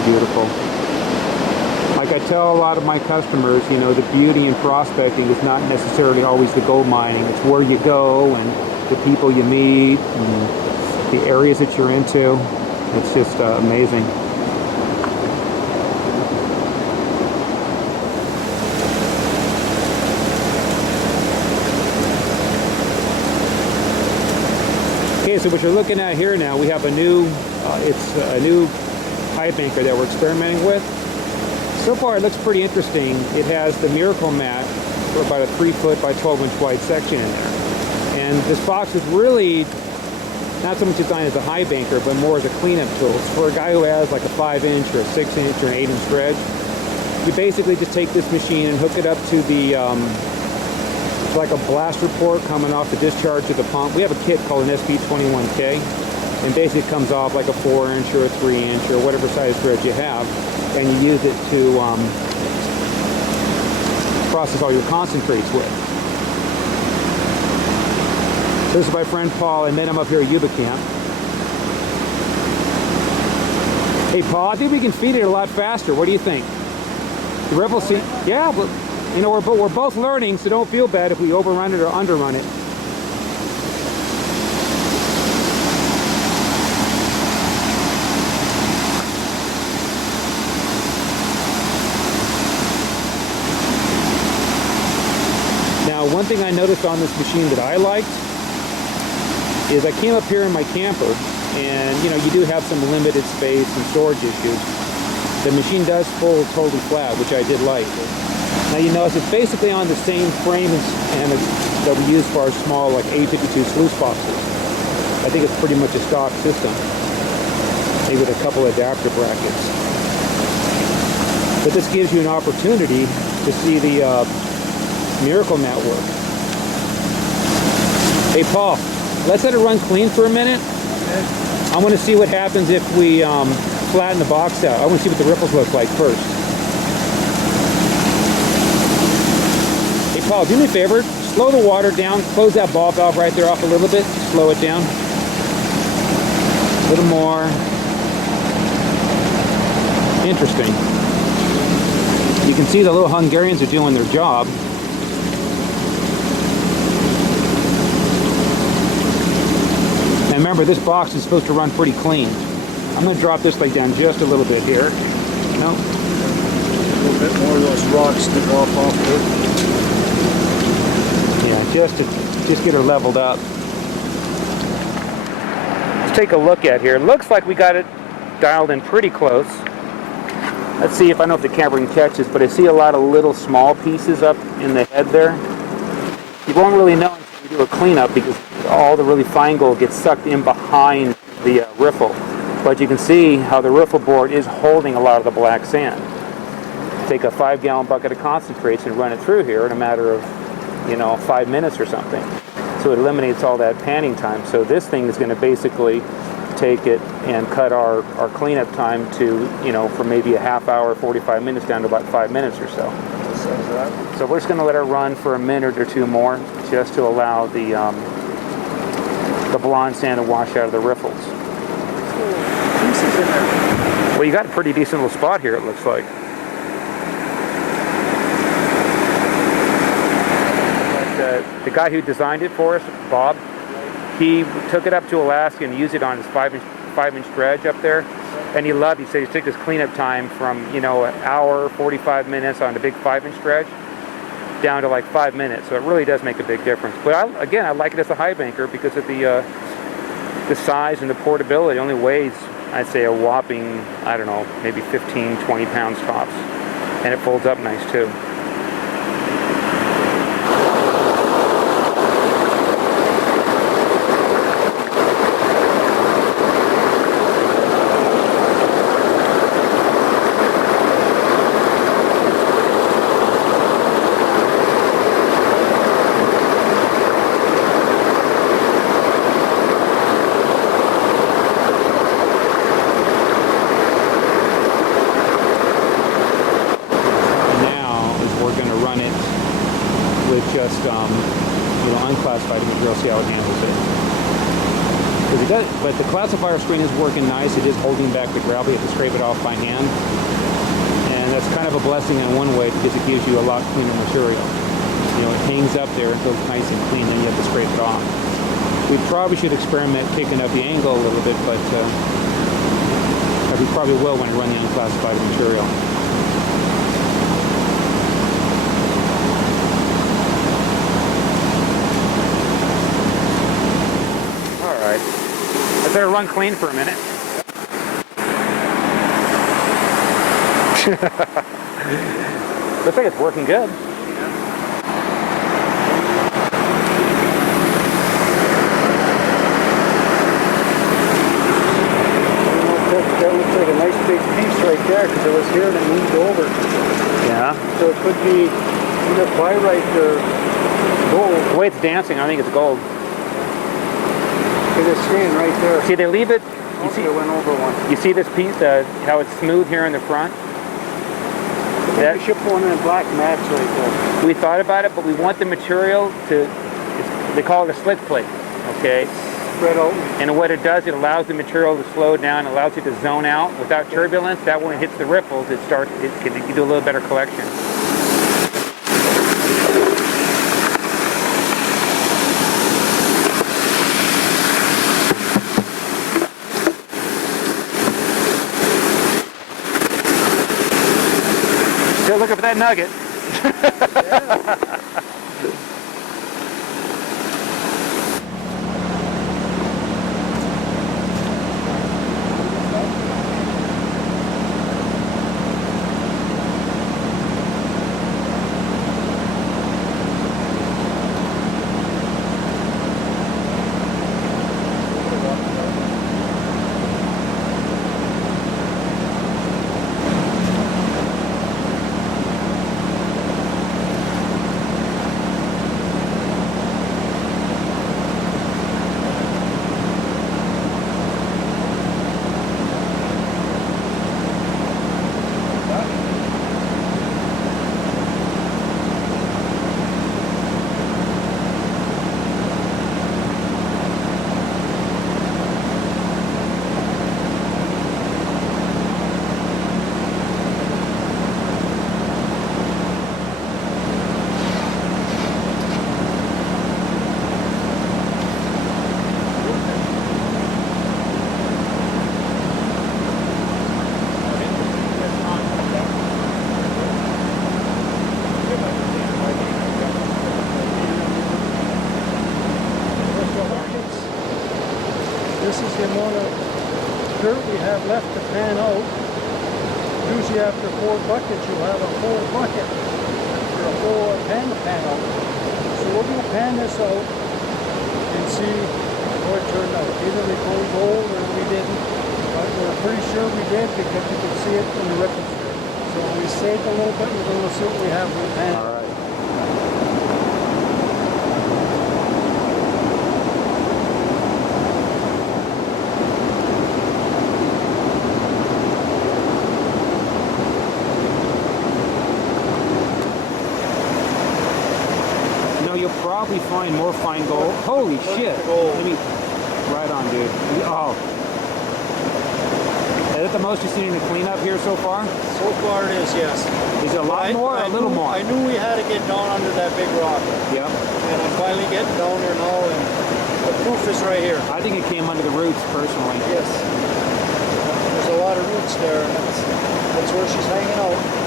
Absolutely beautiful. Like I tell a lot of my customers, you know, the beauty in prospecting is not necessarily always the gold mining. It's where you go and the people you meet and the areas that you're into. It's just amazing. Okay, so what you're looking at here now, we have a new, it's a new pipe anchor that we're experimenting with. So far it looks pretty interesting. It has the Miracle mat for about a 3-foot by 12-inch wide section in there. And this box is really not so much designed as a high banker, but more as a cleanup tool. So for a guy who has like a 5-inch or a 6-inch or an 8-inch dredge, you basically just take this machine and hook it up to the like a blast report coming off the discharge of the pump. We have a kit called an SP21K, and basically it comes off like a 4-inch or a 3-inch or whatever size dredge you have, and you use it to process all your concentrates with. This is my friend Paul. I met him up here at Yuba Camp. Hey Paul, I think we can feed it a lot faster. What do you think? The riffle seat? Yeah, but you know, we're both learning, so don't feel bad if we overrun it or underrun it. Now, one thing I noticed on this machine that I liked is I came up here in my camper, and you know, you do have some limited space and storage issues. The machine does fold totally flat, which I did like. Now you notice it's basically on the same frame that we use for our small like A52 sluice boxes. I think it's pretty much a stock system, maybe with a couple adapter brackets. But this gives you an opportunity to see the Miracle mat work. Hey Paul, let's let it run clean for a minute. Okay. I want to see what happens if we flatten the box out. I want to see what the ripples look like first. Hey Paul, do me a favor, slow the water down, close that ball valve right there off a little bit, slow it down. A little more. Interesting. You can see the little Hungarians are doing their job. And remember, this box is supposed to run pretty clean. I'm going to drop this leg down just a little bit here. No. A little bit more of those rocks stick off there. Just get her leveled up. Let's take a look at here. It looks like we got it dialed in pretty close. Let's see if I know if the camera can catch this, but I see a lot of little small pieces up in the head there. You won't really know until you do a cleanup because all the really fine gold gets sucked in behind the riffle. But you can see how the riffle board is holding a lot of the black sand. Take a 5-gallon bucket of concentrates and run it through here in a matter of, you know, 5 minutes or something. So it eliminates all that panning time. So this thing is going to basically take it and cut our cleanup time to, you know, from maybe a half hour, 45 minutes down to about 5 minutes or so. So we're just going to let it run for a minute or two more just to allow the blonde sand to wash out of the riffles. Well, you got a pretty decent little spot here, it looks like. The guy who designed it for us, Bob, he took it up to Alaska and used it on his 5-inch dredge up there, and he loved it. He said he took his cleanup time from, you know, an hour, 45 minutes on the big 5-inch dredge down to like 5 minutes. So it really does make a big difference. But I like it as a high banker because of the size and the portability. It only weighs, I'd say, a whopping, I don't know, maybe 15, 20 pounds tops, and it folds up nice too. Just unclassified material, see how it handles it. Because it does, but the classifier screen is working nice. It is holding back the gravel. You have to scrape it off by hand. And that's kind of a blessing in one way because it gives you a lot cleaner material. You know, it hangs up there until it's nice and clean, then you have to scrape it off. We probably should experiment taking up the angle a little bit, but we probably will when I run the unclassified material. Alright. I better run clean for a minute. Looks like it's working good. That looks like a nice big piece right there because it was here and it moved over. Yeah. So it could be either pyrite or gold. The way it's dancing, I think it's gold. Because it's staying right there. See, they leave it. You See, it went over one. You see this piece, how it's smooth here in the front? I think we should put one in black mats right there. We thought about it, but we want the material to, they call it a slick plate, okay? Spread out. And what it does, it allows the material to slow down, allows it to zone out without turbulence. That when it hits the ripples, it can you do a little better collection. Still looking for that nugget. Yeah. This is the amount of dirt we have left to pan out. Usually after 4 buckets, you'll have a full bucket for a full pan to pan out. So we're going to pan this out and see how it turned out. Either we pulled gold or we didn't, but we're pretty sure we did because you can see it in the ripples here. So we saved a little bit, we're going to see what we have for the pan. All right. You'll probably find more fine gold. Holy shit! Let me, right on, dude. Oh, is that the most you've seen in the cleanup here so far? So far it is, yes. Is it a lot more or a little more? I knew we had to get down under that big rock. Yep. And I'm finally getting down there now, and the proof is right here. I think it came under the roots, personally. Yes. There's a lot of roots there, and that's where she's hanging out.